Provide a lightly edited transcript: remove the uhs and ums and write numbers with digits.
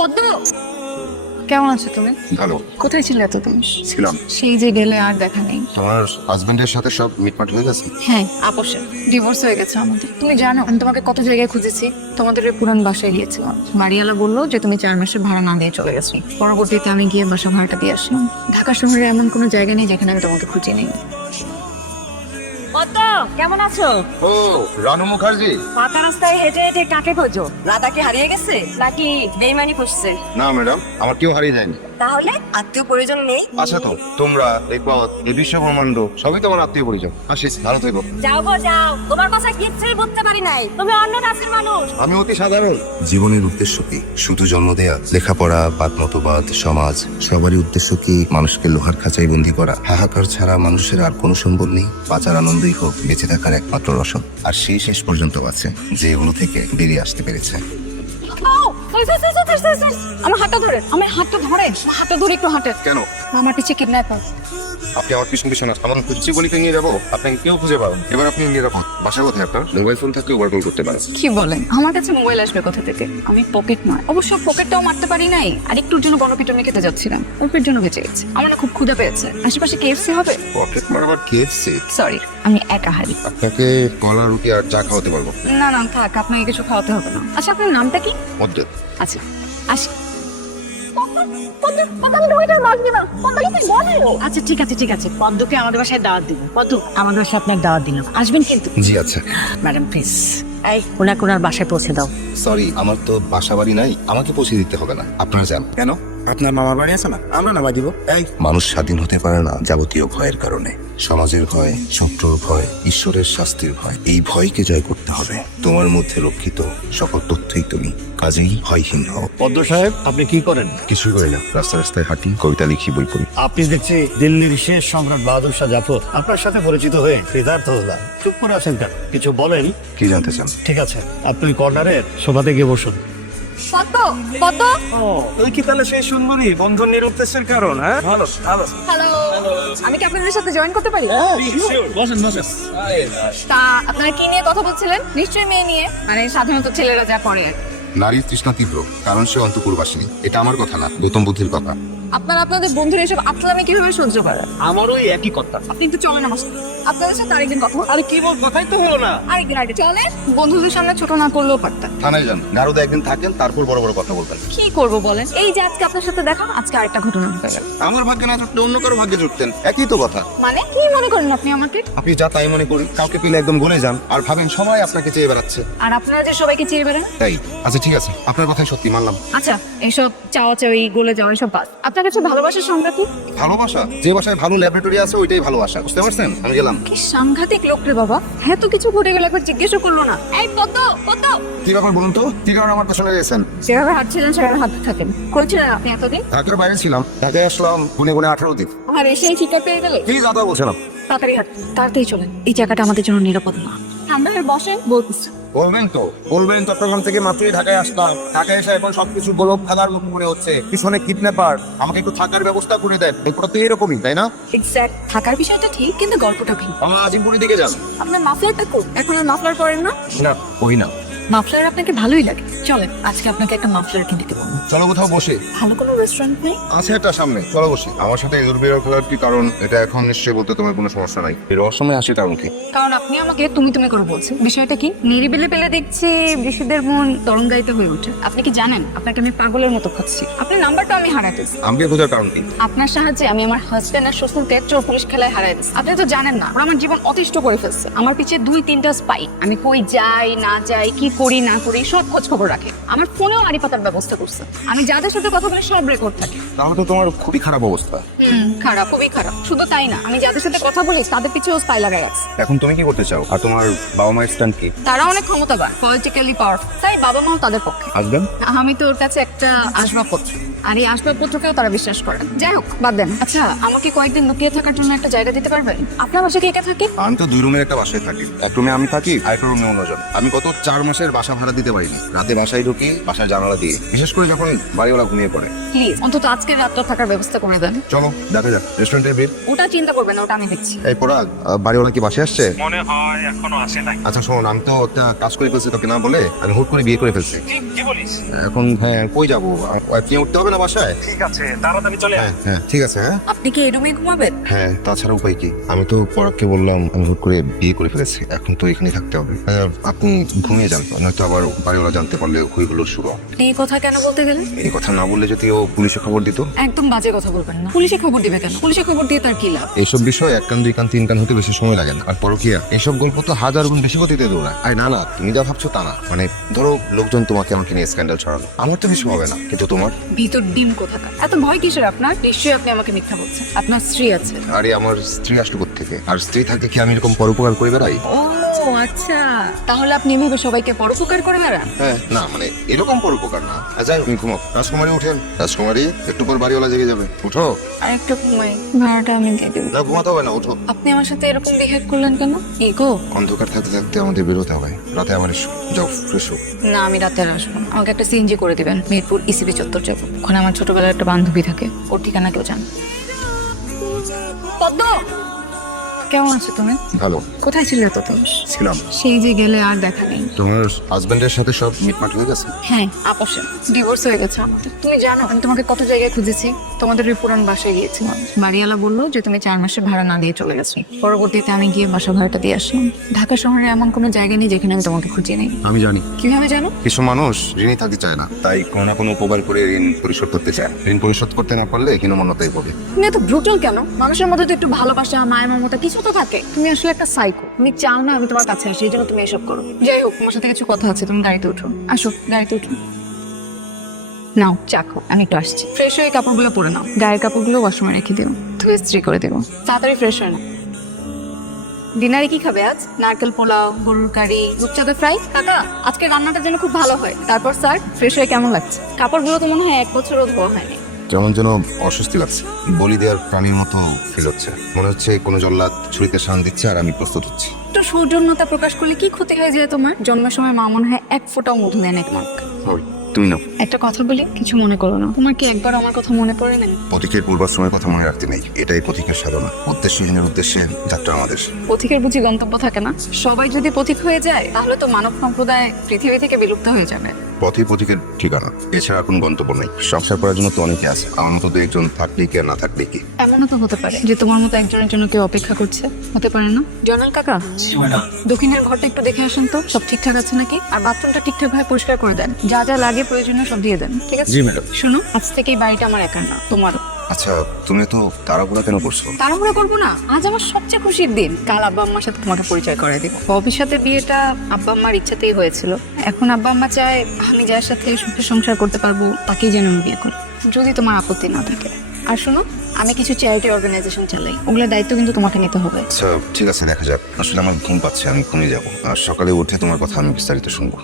পদ্ম, কেমন আছো তুমি? ভালো কোথায় ছিলে এতদিন? ছিলাম। সেই যে গেলে আর দেখা নেই। তোমার হাজবেন্ডের সাথে সব মিটমাট হয়ে গেছে? হ্যাঁ, আপোষে ডিভোর্স হয়ে গেছে আমাদের। তুমি জানো আমি তোমাকে কত জায়গায় খুঁজেছি, তোমাদের ওই পুরান বাসায় গিয়েছিলাম। মারিয়ালা বললো যে তুমি 4 মাসের ভাড়া না দিয়ে চলে গেছো। পরবর্তীতে আমি গিয়ে বাসা ভাড়াটা দিয়ে আসলাম। ঢাকা শহরে এমন কোনো জায়গা নেই যেখানে আমি তোমাকে খুঁজে নেই। পদ্ম, কেমন আছো? ও রানু মুখার্জি? পাকা রাস্তায় হেঁটে হেঁটে কাকে খোঁজো? রাধা কি হারিয়ে গেছে নাকি বেইমানি করছে? না ম্যাডাম, আমার কেউ হারিয়ে যায়নি। তাহলে আত্মীয় পরিজন নেই? আচ্ছা তো তোমরা এই পথ এই বিশ্ব ব্রহ্মাণ্ড সবই তোমার আত্মীয় পরিজন। আসিস, ভালো থেকো। যাও গো যাও, তোমার কথা কিছুই বুঝতে পারি নাই। তুমি অন্য রাশির মানুষ। আমি অতি সাধারণ। জীবনের উদ্দেশ্য কি? শুধু জন্ম দেয়া? লেখাপড়া, বাদ মতবাদ, সমাজ, সবারই উদ্দেশ্য কি মানুষকে লোহার খাঁচায় বন্দি করা? হাহাকার ছাড়া মানুষের আর কোনো সম্বল নেই। বাঁচার আনন্দই হোক বেঁচে থাকার একমাত্র রসদ। আর সেই শেষ পর্যন্ত আছে যে এগুলো থেকে বেরিয়ে আসতে পেরেছে। আমার হাতটা ধরে, আমার হাতটা ধরে, আমার হাতটা ধরে একটু হাঁটে। কেন? আমার পিছে কিডন্যাপার। আপনি আমার পিছন পিছনে আমার খুঁজছি বলিতে নিয়ে যাবো, আপনাকে কেউ খুঁজে পাবেন। এবার আপনি নিরাপদ। বাসা কোথায় আপনার? মোবাইল ফোন থাকলে ওভার কল করতে পারেন। কি বলেন? আমার কাছে মোবাইল আসবে কোথা থেকে? আমি পকেট নয়, অবশ্য পকেটটাও মারতে পারি নাই। আর একটুর জন্য গণপিটুনি খেতে যাচ্ছিলাম, অল্পের জন্য বেঁচে গেছে। আমার না খুব ক্ষুধা পেয়েছে। আশেপাশে কেএফসি হবে? পকেট মারবার কেএফসি? সরি, আমি একা হারি। আপনাকে কলা রুটি আর চা খাওয়াতে পারবো। না না থাক, আপনাকে কিছু খাওয়াতে হবে না। আচ্ছা আপনার নামটা কি? মধ্যে আচ্ছা আসি। আচ্ছা ঠিক আছে ঠিক আছে, পদ্মকে আমাদের বাসায় দাওয়াত দিব। পদ্ম, আমাদের বাসায় আপনার দাওয়াত দিলাম, আসবেন কিন্তু? জি আচ্ছা। ম্যাডাম প্লিজ, এই ওনাকে ওনার বাসায় পৌঁছে দাও। সরি, আমার তো বাসা বাড়ি নাই, আমাকে পৌঁছে দিতে হবে না, আপনারা যান। কেন? আপনার মামার বাড়ি আছে না? আমরা নামাই দিব। এই মানুষ স্বাধীন হতে পারে না যাবতীয় ভয়ের কারণে। সমাজের ভয়, শত্রুর ভয়, ঈশ্বরের শাস্তির ভয়। এই ভয়কে জয় করতে হবে। তোমার মধ্যে রক্ষিত সকল তথ্যই তুমি, কাজেই ভয়হীন হও। পদ্ম সাহেব, আপনি কি করেন? কিছুই করি না, রাস্তা রাস্তায় হাঁটি, কবিতা লিখি, বই পড়ি। আপনি দেখছি দিল্লির শেষ সম্রাট বাহাদুর শাহ জাফর। আপনার সাথে পরিচিত হয়ে কৃতার্থ হলাম। চুপ করে আছেন কেন? কিছু বলেন। কি জানতে চান? ঠিক আছে, আপনি কর্নারের সোফাতে গিয়ে বসুন। পদ্ম, পদ্ম। তুই কি তাহলে সেই সুন্দরী বন্ধনের উদ্দেশ্যের কারণ? হ্যাঁ, ভালো ভালো। হ্যালো, আমি কি আপনাদের সাথে জয়েন করতে পারি? বসেন বসেন। তা আপনারা কি নিয়ে কথা বলছিলেন? নিশ্চয়ই মেয়ে নিয়ে, মানে সাধারণত ছেলেরা যা করে। নারীর তৃষ্ণা তীব্র, কারণ সে অন্তঃপুরবাসিনী। এটা আমার কথা না, গৌতম বুদ্ধির কথা। আপনারা আপনাদের বন্ধুরা এসব আতলামি কিভাবে সহ্য করেন? আমারও এই একই কথা। আপনি একটু চলেন আমার সাথে। আপনাদের সাথে আরেকদিন কথা হবে। আরে কি বল, কথাই তো হলো না। আরেকদিন চলেন, বন্ধুদের সামনে ছোট না করলেও পারতেন। থানায় যান, গারদে একদিন থাকেন, তারপর বড় বড় কথা বলবেন। কি করব বলেন? এই যে আজকে আপনার সাথে দেখা, আজকে আরেকটা ঘটনা ঘটে গেল। আমার ভাগ্যে না থাকলে অন্য কারো ভাগ্যে জুটতেন, একই তো কথা। মানে কি মনে করেন আপনি আমাকে? আপনি যা তাই মনে করেন, কাউকে পেলে একদম গলে যান আর ভাবেন সবাই আপনাকে চেয়ে বেড়াচ্ছে। আর আপনারা যে সবাইকে চেয়ে বেড়ান। তাই? আচ্ছা ঠিক আছে, আপনার কথাই সত্যি মানলাম। আচ্ছা, এসব চাওয়া চাওয়ি, গলে যাওয়া এসব বাদ। আপনার কাছে ভালোবাসার সংজ্ঞা কি? ভালোবাসা? যে বাসায় ভালো ল্যাবরেটরি আছে ওইটাই ভালোবাসা, বুঝতে পারছেন? আমি গেলাম। কি সাংঘাতিক লোক রে বাবা, হ্যাঁ তো কিছু ঘটে গেল একবার জিজ্ঞেসও করলো না। এই পদ্ম, পদ্ম, কি ব্যাপার বলুন তো? কি কারণে আমার পেছনে গেছেন? যেভাবে হাঁটছিলেন সেভাবে হাঁটতে থাকেন। করেছিলেন আপনি এতদিন? ঢাকার বাইরে ছিলাম, ঢাকায় আসলাম গুনে গুনে 18 দিন। আর এসেই ঠিকঠাক পেয়ে গেলে? কি দাদা বলছিলাম? তাড়াতাড়ি হাঁটুন, তাড়াতাড়ি চলেন। এই জায়গাটা আমাদের জন্য নিরাপদ না। আমরা বসে বলতেছি। বলবেন তো, বলবেন। চট্টগ্রাম থেকে মাত্রই ঢাকায় আসলাম, ঢাকায় এসে এখন সবকিছু গোলক থাকার মতো মনে হচ্ছে। পিছনে কিডন্যাপার, আমাকে একটু থাকার ব্যবস্থা করে দেন। এরপর তো এরকমই, তাই না? এক্স্যাক্ট থাকার বিষয়টা ঠিক, কিন্তু গল্পটা ভিন্ন। আমার আজিমপুরি দিকে যান। আপনার মাফলারটা কোন? এখন আর মাফলার পরেন না? না, ওই না। মাফলার আপনাকে ভালোই লাগে। চলেন আজকে আপনাকে একটা মাফলার কিনে দেবো। চলো কোথাও বসে। ভালো কোনো রেস্টুরেন্ট নেই? আছে একটা সামনে, চলো বসি। আমার সাথে এদুর বেরোর খেলার কি কারণ? এটা এখন নিশ্চয়ই বলতে তোমার কোনো সমস্যা নাই। এই রহস্যময় আসে কারণ কি? কারণ আপনি আমাকে তুমি তুমি করে বলছেন। বিষয়টা কি? নিরিবিলি পেলে দেখছি ঋষিদের মন তরঙ্গায়িত হয়ে ওঠে। আপনি কি জানেন আপনাকে আমি পাগলের মতো খুঁজছি? আপনার নাম্বারটা আমি হারাইতেছি। আমাকে খোঁজার কারণ কি? আপনার সাহায্যে আমি আমার হাজবেন্ড আর শ্বশুরকে চোর পুলিশ খেলায় হারাই দিচ্ছি। আপনি তো জানেন না, ওরা আমার জীবন অতিষ্ঠ করে ফেলছে। আমার পিছে 2-3টা স্পাই। আমি কই যাই না যাই, কি করি না করি সব খোঁজ খবর রাখে। আমার ফোনেও আড়ি পাতার ব্যবস্থা করছে। আমি যাদের সাথে কথা বলি সব রেকর্ড থাকে। তাহলে তো তোমার খুবই খারাপ অবস্থা। খারাপ, খুবই খারাপ। শুধু তাই না, আমি যাদের সাথে কথা বলি তাদের পিছেও স্পাই লাগাই আছে। এখন তুমি কি করতে চাও? আর তোমার বাবা মায়ের স্ট্যান্ড কি? তারা অনেক ক্ষমতাবান, পলিটিক্যালি পাওয়ারফুল, তাই বাবা মাও তাদের পক্ষে। আসবেন? আমি তো ওর কাছে একটা আসবাবপত্র। আর এই আসবাবপত্রকেও তারা বিশ্বাস করে। যাই হোক, বাদ দেন। আচ্ছা, আমাকে কয়েকদিন লুকিয়ে থাকার জন্য একটা জায়গা দিতে পারবেন? আপনার বাসায় কে কে থাকে? আমি তো 2 রুমের একটা বাসায় থাকি। এক রুমে আমি থাকি, আরেক রুমে অন্যজন। আমি গত 4 মাসের বাসা ভাড়া দিতে পারিনি। রাতে বাসায় ঢুকি, বাসার জানালা দিয়ে, বিশেষ করে যখন বাড়িওয়ালা ঘুমিয়ে পড়ে। প্লিজ অন্তত আজকের রাতটা থাকার ব্যবস্থা করে দেন। চলো দেখা যাক রেস্টুরেন্টের বিল। ওটা চিন্তা করবেন না, ওটা আমি দেখছি। এই পরাগ, বাড়িওয়ালা কি বাসায় আসছে? মনে হয় এখনো আসে নাই। আচ্ছা শোন, আমি তো একটা কাজ করে ফেলছি তোকে না বলে, আমি হুট করে বিয়ে করে ফেলছি। কি বলিস? এখন হ্যাঁ কই যাবো, ওয়াইফ নিয়ে উঠতে হবে না বাসায়? ঠিক আছে, তাড়াতাড়ি চলে আয়। হ্যাঁ ঠিক আছে। হ্যাঁ আপনি কি এই রুমে ঘুমাবেন? হ্যাঁ, তাছাড়া উপায় কি? আমি তো পরাগকে বললাম আমি হুট করে বিয়ে করে ফেলেছি, এখন তো এখানেই থাকতে হবে। আপনি ঘুমিয়ে যান, নয়তো আবার বাড়িওয়ালা জানতে পারলে হই হলো শুরু। আপনি এই কথা কেন বলতে গেলেন? এই কথা না বললে যদি ও পুলিশে খবর দিত। একদম বাজে কথা বলবেন না। পুলিশে খবর দিবে কেন? পুলিশে খবর দিয়ে তার কি লাভ? এইসব বিষয় 1 কান 2 কান 3 কান হতে বেশি সময় লাগে না। আর পরকিয়া এইসব গল্প তো 1000 গুণ বেশি গতিতে দৌড়ায়। আরে না না, তুমি যা ভাবছো তা না। মানে ধরো লোকজন তোমাকে আমাকে নিয়ে স্ক্যান্ডাল ছড়ালো, আমার তো কিছু হবে না, কিন্তু তোমার। ভিতর ডিম কোথাকার। এত ভয় কিসের আপনার? নিশ্চয়ই আপনি আমাকে মিথ্যা বলছেন। আপনার স্ত্রী আছে। আরে আমার স্ত্রী আসলো কোত্থেকে? আর স্ত্রী থাকলে কি আমি এরকম পরোপকার করে বেড়াই? ও আচ্ছা, তাহলে আপনি এভাবে সবাইকে পরোপকার করে বেড়ান? হ্যাঁ না, মানে এরকম পরোপকার না। যাই হোক, তুমি ঘুমাও। রাজকুমারী উঠেন। রাজকুমারী, একটু পর বাড়িওয়ালা জেগে যাবে, উঠো। আর একটু ঘুমাই, ভাড়াটা আমি দিয়ে দেবো। না ঘুমাতে হবে না, উঠো। আপনি আমার সাথে এরকম বিহেভ করলেন কেন? ইগো? অন্ধকার থাকতে থাকতে আমাদের বেরোতে হবে, রাতে আবার এসো। যাও ফ্রেশ হোক। না, আমি রাতে আর আসবো না। আমাকে একটা সিএনজি করে দিবেন। মিরপুর ইসিবি চত্বর যাবো। ওখানে আমার ছোটবেলার একটা বান্ধবী থাকে, ওর ঠিকানা কেউ জানে। পদ্ম, কেমন আছো তুমি? ভালো কোথায় ছিলে এতদিন? ছিলাম। সেই যে গেলে আর দেখা নেই। তোমার হাজবেন্ডের সাথে সব মিটমাট হয়ে গেছে? হ্যাঁ, আপোষে ডিভোর্স হয়ে গেছে আমাদের। তুমি জানো আমি তোমাকে কত জায়গায় খুঁজেছি। তোমাদের ওই পুরান বাসায় গিয়েছিলাম। বাড়িওয়ালা বললো যে তুমি 4 মাসের ভাড়া না দিয়ে চলে গেছো। পরবর্তীতে আমি গিয়ে বাসা ভাড়াটা দিয়ে আসলাম। ঢাকা শহরে এমন কোনো জায়গা নেই যেখানে আমি তোমাকে খুঁজে নেই। আমি জানি কিভাবে জানো? কিছু মানুষ ঋণই থাকতে চায় না, তাই কোনো না কোনো উপকার করে ঋণ পরিশোধ করতে চায়। ঋণ পরিশোধ করতে না পারলে হীনমন্যতাই বলে। তুমি এত ব্রুটাল কেন? মানুষের মধ্যে তো একটু ভালোবাসা, মায়া মমতা কিছু তো থাকে। তুমি আসলে একটা সাইকো। তুমি চাও না আমি তোমার কাছে আসি, এই জন্য তুমি এসব করো। যাই হোক, তোমার সাথে কিছু কথা আছে, তুমি গাড়িতে উঠো। আসো, গাড়িতে উঠো। নাও চা খাও, আমি একটু আসছি। ফ্রেশ হয়ে কাপড়গুলো পরে নাও। গায়ের কাপড়গুলো ওয়াশরুমে রেখে দিও, ধুয়ে ইস্ত্রি করে দেবো। তাড়াতাড়ি ফ্রেশ হয়ে নাও। ডিনারে কি খাবে আজ? নারকেল পোলাও, গরুর কারি, রূপচাঁদা ফ্রাই। কাকা, আজকে রান্নাটা যেন খুব ভালো হয়। তারপর স্যার, ফ্রেশ হয়ে কেমন লাগছে? কাপড়গুলো তো মনে হয় 1 বছরও ধোয়া হয়নি। যেমন যেন অস্বস্তি লাগছে, বলি দেওয়ার প্রাণীর মতো ফিল হচ্ছে। মনে হচ্ছে কোনো জল্লাদ ছুরিতে শান দিচ্ছে আর আমি প্রস্তুত হচ্ছি। একটু সৌজন্যতা প্রকাশ করলে কি ক্ষতি হয়ে যায় তোমার? জন্মের সময় মা মনে হয় 1 ফোঁটাও মধু দেয় না তোমার। ওই, তুমি নাও। একটা কথা বলি, কিছু মনে করো না। তোমার কি একবার আমার কথা মনে পড়ে না? পথিকের পূর্বাশ্রমের কথা মনে রাখতে নেই, এটাই পথিকের সাধনা। উদ্দেশ্যহীনের উদ্দেশ্যে যাত্রা আমাদের। পথিকের বুঝি গন্তব্য থাকে না? সবাই যদি পথিক হয়ে যায় তাহলে তো মানব সম্প্রদায় পৃথিবী থেকে বিলুপ্ত হয়ে যাবে। পথই পথিকের ঠিকানা, এছাড়া কোনো গন্তব্য নেই। সংসার করার জন্য তো অনেকে আছে, আমার মতো 2-1 থাকলেই কি আর না থাকলেই কি। এমনও তো হতে পারে যে তোমার মতো একজনের জন্য কেউ অপেক্ষা করছে। হতে পারে না? জনাল কাকা, দক্ষিণের ঘরটা একটু দেখে আসেন তো, সব ঠিকঠাক আছে নাকি? আর বাথরুমটা ঠিকঠাক ভাবে পরিষ্কার করে দেন। যা যা লাগে প্রয়োজনীয় সব দিয়ে দেন, ঠিক আছে? জি ম্যাডাম। শোনো, আজ থেকে এই বাড়িটা আমার একার না, তোমারও। আচ্ছা, তুমি তো তাড়াহুড়া কেন করছো? তাড়াহুড়া করবো না, আজ আমার সবচেয়ে খুশির দিন। কাল আব্বা আম্মার সাথে তোমাকে পরিচয় করাই দেবো। ববির সাথে বিয়েটা আব্বা আম্মার ইচ্ছাতেই হয়েছিল। এখন আব্বা আম্মা চায় আমি যার সাথে সুখে সংসার করতে পারবো তাকেই যেন আমি বিয়ে করি, যদি তোমার আপত্তি না থাকে। আর শোনো, আমি কিছু চ্যারিটি অর্গানাইজেশন চালাই, ওগুলোর দায়িত্ব কিন্তু তোমাকে নিতে হবে। আচ্ছা ঠিক আছে, দেখা যাক। আসলে আমার ঘুম পাচ্ছে, আমি ঘুমিয়ে যাবো। আর সকালে উঠে তোমার কথা আমি বিস্তারিত শুনবো।